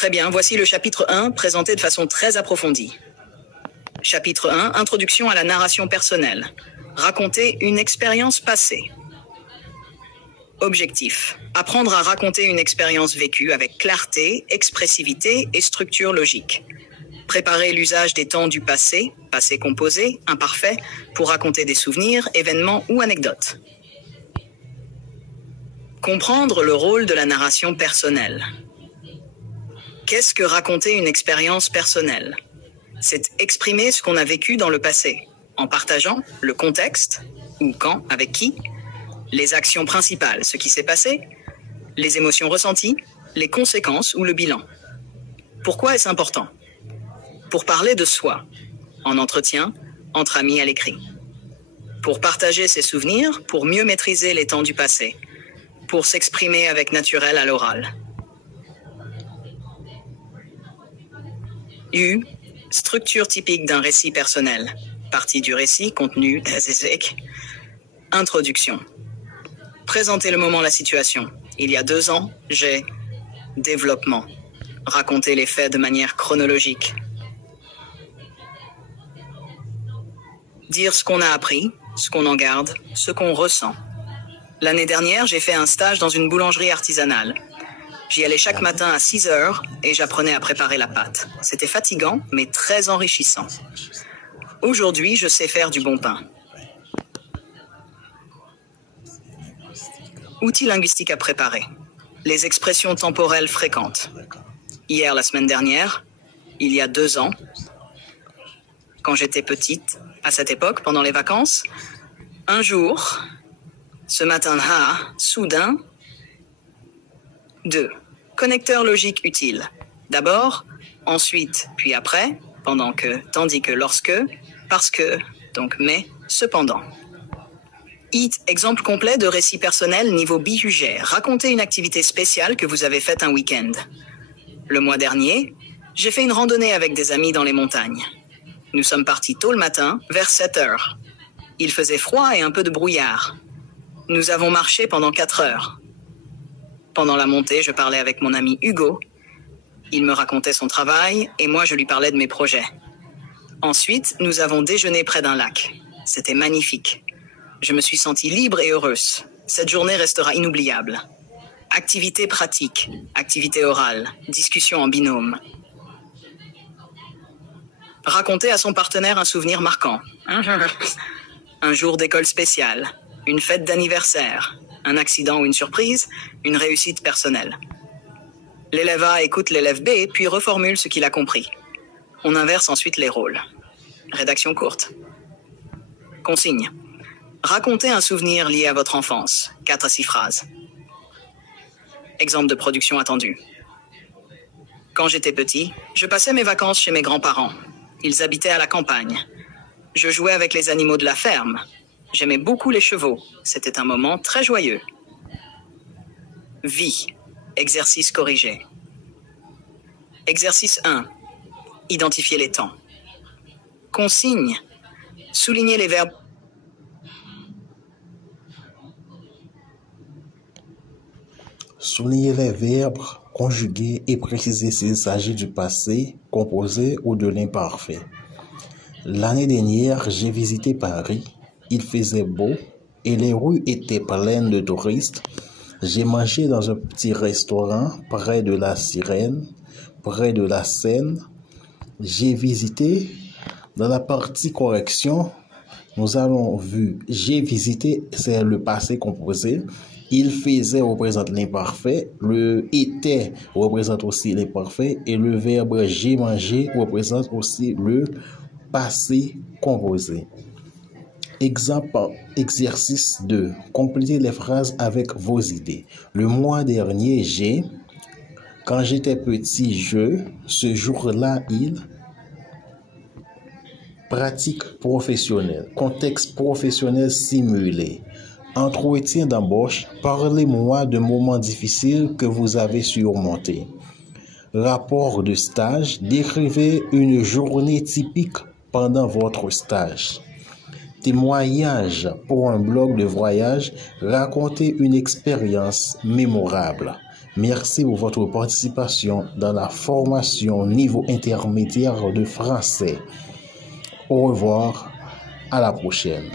Très bien, voici le chapitre 1 présenté de façon très approfondie. Chapitre 1, introduction à la narration personnelle. Raconter une expérience passée. Objectif. Apprendre à raconter une expérience vécue avec clarté, expressivité et structure logique. Préparer l'usage des temps du passé, passé composé, imparfait, pour raconter des souvenirs, événements ou anecdotes. Comprendre le rôle de la narration personnelle. Qu'est-ce que raconter une expérience personnelle? C'est exprimer ce qu'on a vécu dans le passé, en partageant le contexte, ou quand, avec qui, les actions principales, ce qui s'est passé, les émotions ressenties, les conséquences ou le bilan. Pourquoi est-ce important? Pour parler de soi, en entretien, entre amis à l'écrit. Pour partager ses souvenirs, pour mieux maîtriser les temps du passé. Pour s'exprimer avec naturel à l'oral. U. Structure typique d'un récit personnel. Partie du récit, contenu, introduction. Présenter le moment, la situation. Il y a 2 ans, j'ai développement. Raconter les faits de manière chronologique. Dire ce qu'on a appris, ce qu'on en garde, ce qu'on ressent. L'année dernière, j'ai fait un stage dans une boulangerie artisanale. J'y allais chaque matin à 6 heures et j'apprenais à préparer la pâte. C'était fatigant, mais très enrichissant. Aujourd'hui, je sais faire du bon pain. Outils linguistiques à préparer. Les expressions temporelles fréquentes. Hier, la semaine dernière, il y a 2 ans, quand j'étais petite, à cette époque, pendant les vacances, un jour, ce matin-là, soudain. 2. Connecteur logique utile. D'abord, ensuite, puis après, pendant que, tandis que, lorsque, parce que, donc mais, cependant. It, exemple complet de récit personnel niveau bijuget. Racontez une activité spéciale que vous avez faite un week-end. Le mois dernier, j'ai fait une randonnée avec des amis dans les montagnes. Nous sommes partis tôt le matin, vers 7 heures. Il faisait froid et un peu de brouillard. Nous avons marché pendant 4 heures. Pendant la montée, je parlais avec mon ami Hugo. Il me racontait son travail et moi je lui parlais de mes projets. Ensuite, nous avons déjeuné près d'un lac. C'était magnifique. Je me suis sentie libre et heureuse. Cette journée restera inoubliable. Activité pratique, activité orale, discussion en binôme. Raconter à son partenaire un souvenir marquant. Un jour d'école spéciale, une fête d'anniversaire, un accident ou une surprise, une réussite personnelle. L'élève A écoute l'élève B, puis reformule ce qu'il a compris. On inverse ensuite les rôles. Rédaction courte. Consigne. Racontez un souvenir lié à votre enfance. 4 à 6 phrases. Exemple de production attendue. Quand j'étais petit, je passais mes vacances chez mes grands-parents. Ils habitaient à la campagne. Je jouais avec les animaux de la ferme. J'aimais beaucoup les chevaux. C'était un moment très joyeux. Vie. Exercice corrigé. Exercice 1. Identifier les temps. Consigne. Souligner les verbes. Souligner les verbes, conjuguer et préciser s'il s'agit du passé, composé ou de l'imparfait. L'année dernière, j'ai visité Paris. Il faisait beau et les rues étaient pleines de touristes. J'ai mangé dans un petit restaurant près de la Sirène, près de la Seine. J'ai visité dans la partie correction. Nous avons vu, j'ai visité, c'est le passé composé. Il faisait représente l'imparfait, le était représente aussi l'imparfait et le verbe j'ai mangé représente aussi le passé composé. Exemple, exercice 2. Complétez les phrases avec vos idées. Le mois dernier, j'ai. Quand j'étais petit, je. Ce jour-là, il. Pratique professionnelle. Contexte professionnel simulé. Entretien d'embauche. Parlez-moi de moments difficiles que vous avez surmontés. Rapport de stage. Décrivez une journée typique pendant votre stage. Témoignage pour un blog de voyage, racontez une expérience mémorable. Merci pour votre participation dans la formation niveau intermédiaire de français. Au revoir, à la prochaine.